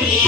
Thank yeah. you.